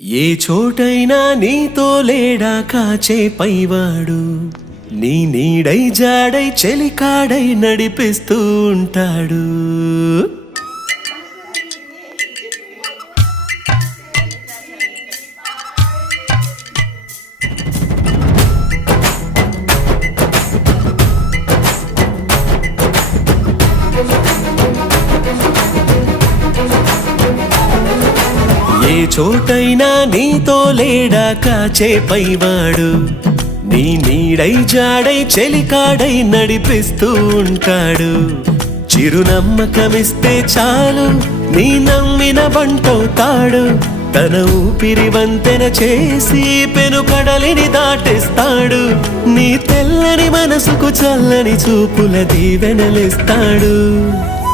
ఏ చోటైనా నీతో లేడా కాచే పైవాడు, నీ నీడై జాడై చెలికాడై నడిపిస్తూ ఉంటాడు. ఏ చోటైనా నీతో లేడా కాచే పైవాడు, నీ నీడై జాడై చెలికాడై నడిపిస్తూ ఉంటాడు. చిరునమ్మకమిస్తే చాలు నీ నమ్మిన బంటవుతాడు. తన ఊపిరి వంతెన చేసి పెను కడలిని దాటేస్తాడు. నీ తెల్లని మనసుకు చల్లని చూపుల దీవెనలిస్తాడు.